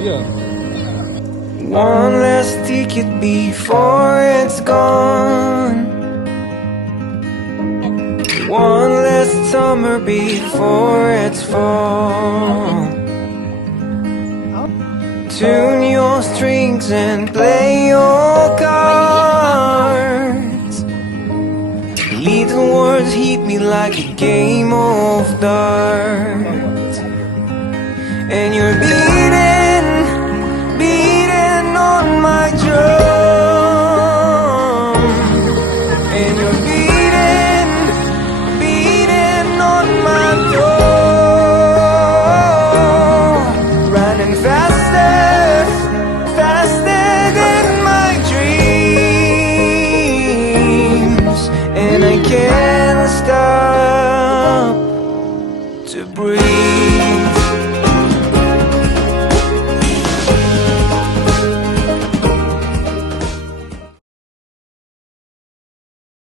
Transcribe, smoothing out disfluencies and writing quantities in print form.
Yeah. One last ticket before it's gone. One last summer before it's fall. Tune your strings and play your cards. Little words hit me like a game of darts. And you're beating on my drum. And you're beating on my door. Running faster than my dreams. And I can't stop to breathe.